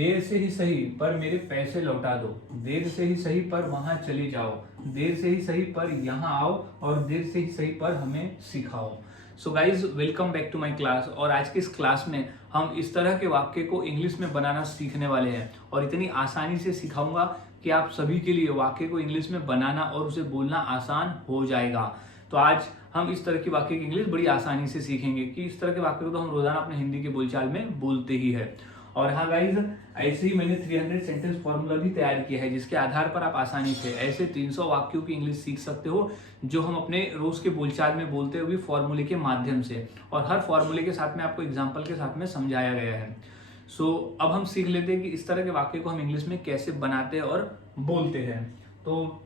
देर से ही सही पर मेरे पैसे लौटा दो, देर से ही सही पर वहां चले जाओ, देर से ही सही पर यहाँ आओ, और देर से ही सही पर हमें सिखाओ। So guys, welcome back to my class. और आज की इस क्लास में हम इस तरह के वाक्य को इंग्लिश में बनाना सीखने वाले हैं, और इतनी आसानी से सिखाऊंगा कि आप सभी के लिए वाक्य को इंग्लिश में बनाना और उसे बोलना आसान हो जाएगा। तो आज हम इस तरह की वाक्य की इंग्लिश बड़ी आसानी से सीखेंगे कि इस तरह के वाक्य को तो हम रोजाना अपने हिंदी के बोलचाल में बोलते ही है। और हाँ गाइज, ऐसे ही मैंने 300 सेंटेंस फॉर्मूला भी तैयार किया है, जिसके आधार पर आप आसानी से ऐसे 300 वाक्यों की इंग्लिश सीख सकते हो, जो हम अपने रोज के बोलचाल में बोलते हुए फॉर्मूले के माध्यम से, और हर फॉर्मूले के साथ में आपको एग्जाम्पल के साथ में समझाया गया है। सो अब हम सीख लेते हैं कि इस तरह के वाक्य को हम इंग्लिश में कैसे बनाते हैं और बोलते हैं। तो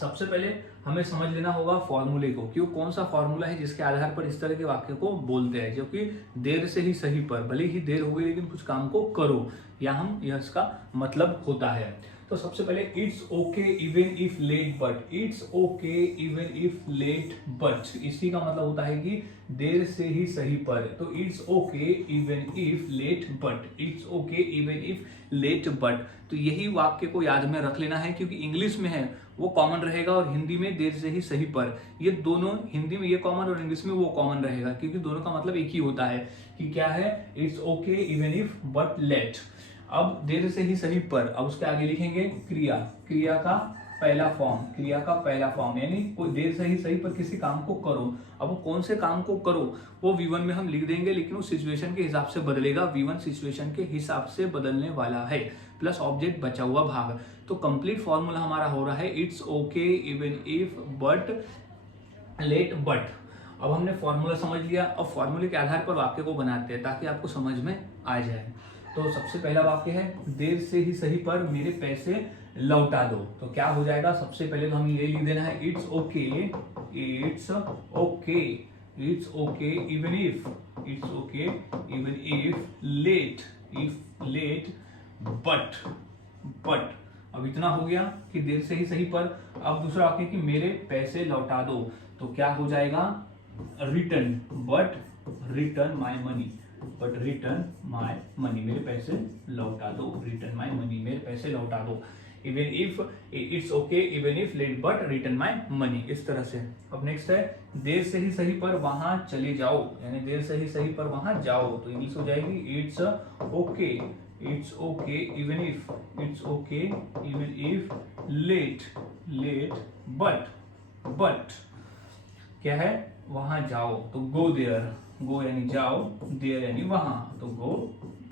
सबसे पहले हमें समझ लेना होगा फॉर्मूले को, कि वो कौन सा फॉर्मूला है जिसके आधार पर इस तरह के वाक्य को बोलते हैं, जो कि देर से ही सही पर, भले ही देर हो गई लेकिन कुछ काम को करो, यह इसका मतलब होता है। तो सबसे पहले it's okay even if late but, it's okay even if late but, इसी का मतलब होता है कि देर से ही सही पर। तो it's okay even if late but, it's okay even if late but. तो यही वाक्य को याद में रख लेना है, क्योंकि इंग्लिश में है वो कॉमन रहेगा, और हिंदी में देर से ही सही पर, ये दोनों, हिंदी में ये कॉमन और इंग्लिश में वो कॉमन रहेगा, क्योंकि दोनों का मतलब एक ही होता है कि क्या है, it's okay even if but let. अब देर से ही सही पर, अब उसके आगे लिखेंगे क्रिया, क्रिया का पहला फॉर्म, क्रिया का पहला फॉर्म, यानी कोई देर से ही सही पर किसी काम को करो। अब वो कौन से काम को करो वो V1 में हम लिख देंगे, लेकिन वो सिचुएशन के हिसाब से बदलेगा, V1 सिचुएशन के हिसाब से बदलने वाला है, प्लस ऑब्जेक्ट बचा हुआ भाग। तो कंप्लीट फॉर्मूला हमारा हो रहा है it's okay even if but let but. अब हमने फॉर्मूला समझ लिया, अब फॉर्मूले के आधार पर वाक्य को बनाते हैं ताकि आपको समझ में आ जाए। तो सबसे पहला वाक्य है देर से ही सही पर मेरे पैसे लौटा दो। तो क्या हो जाएगा, सबसे पहले तो हमें ये लिख देना है it's okay, it's okay, it's okay even if, it's okay even if late, if late but, but. अब इतना हो गया कि देर से ही सही पर। अब दूसरा वाक्य कि मेरे पैसे लौटा दो। तो क्या हो जाएगा, return, but return my money, but return my money, मेरे पैसे लौटा दो, रिटर्न माय मनी, मेरे पैसे लौटा दो। Even if, it's okay even if late but return my money, इस तरह से। अब नेक्स्ट है देर से ही सही पर वहां चले जाओ, यानी देर से ही सही पर वहां जाओ। तो इंग्लिश हो जाएगी it's okay, it's okay even if, it's okay even if late, late but, but क्या है, वहां जाओ। तो गो देयर, गो यानी जाओ, देयर यानी वहां, तो गो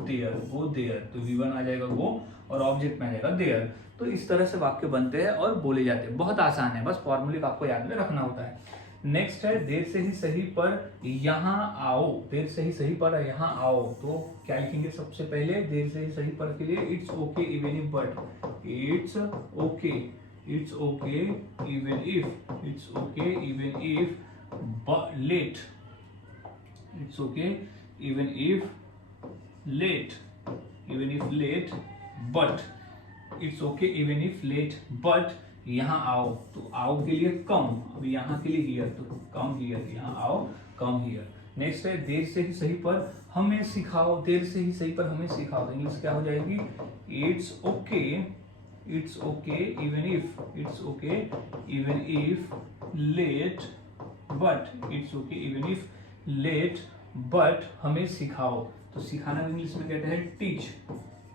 देयर, गो देयर। तो V1 आ जाएगा गो, और ऑब्जेक्ट में आ जाएगा देयर। तो इस तरह से वाक्य बनते हैं और बोले जाते हैं, बहुत आसान है, बस फॉर्मूले को आपको याद में रखना होता है। नेक्स्ट है देर से ही सही पर यहाँ आओ, देर से ही सही पर यहाँ आओ। तो क्या लिखेंगे, सबसे पहले देर से ही सही पर के लिए it's okay even if but, it's okay, it's okay even if, it's okay even if late, it's okay even if late, even if late but, it's okay even if late but यहाँ आओ। तो आओ के लिए कम, अब यहाँ के लिए हियर, तो कम हियर, यहाँ आओ कम हियर। नेक्स्ट है देर से ही सही पर हमें सिखाओ, देर से ही सही पर हमें सिखाओ। तो इंग्लिश क्या हो जाएगी, it's okay, it's okay even if, it's okay even if late but, it's okay even if late but हमें सिखाओ। तो सिखाना इंग्लिश में कहते हैं टीच,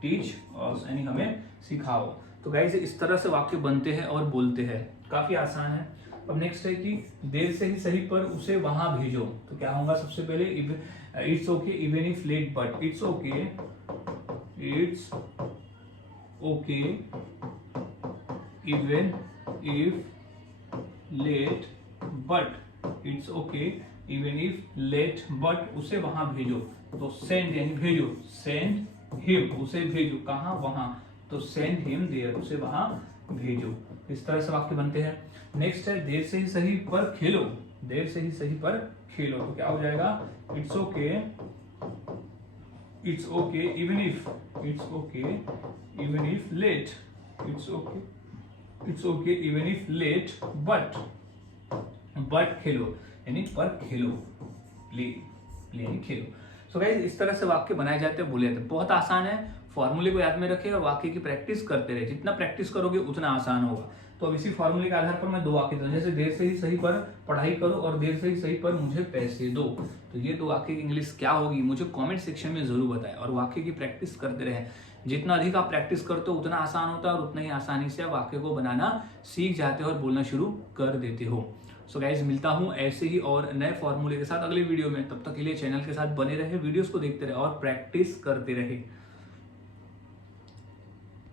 टीच यानी हमें सिखाओ। तो गाइस इस तरह से वाक्य बनते हैं और बोलते हैं, काफी आसान है। अब नेक्स्ट है कि देर से ही सही पर उसे वहां भेजो। तो क्या होगा, सबसे पहले it's okay even if late but, it's okay, it's okay even if late but, it's okay even if late but उसे वहां भेजो। तो सेंड यानी भेजो, सेंड हिम, उसे भेजो, कहां, वहां। तो सेंड हिम देयर, उसे वहां भेजो। इस तरह से वाक्य बनते हैं। नेक्स्ट है देर से ही सही पर खेलो, देर से ही सही पर खेलो। तो क्या हो जाएगा, it's okay, it's okay even if, it's okay even if late, it's okay, it's okay even if late but, but खेलो यानी पर खेलो, प्ले, प्ले यानी खेलो। सो गाइस इस तरह से वाक्य बनाए जाते हैं, बोले जाते हैं, बहुत आसान है फॉर्मूले को याद में रखे और वाक्य की प्रैक्टिस करते रहे। जितना प्रैक्टिस करोगे उतना आसान होगा। तो अब इसी फॉर्मूले के आधार पर मैं 2 वाक्य दूं, जैसे देर से ही सही पर पढ़ाई करो और देर से ही सही पर मुझे पैसे दो। तो ये 2 वाक्य की इंग्लिश क्या होगी मुझे कमेंट सेक्शन में जरूर बताएं और वाक्य की प्रैक्टिस करते रहे। जितना अधिक आप प्रैक्टिस करते हो उतना आसान होता है और उतना ही आसानी से आप वाक्य को बनाना सीख जाते हो और बोलना शुरू कर देते हो। सो गाइज मिलता हूं ऐसे ही और नए फॉर्मूले के साथ अगले वीडियो में। तब तक के लिए चैनल के साथ बने रहे, वीडियोस को देखते रहे और प्रैक्टिस करते रहे।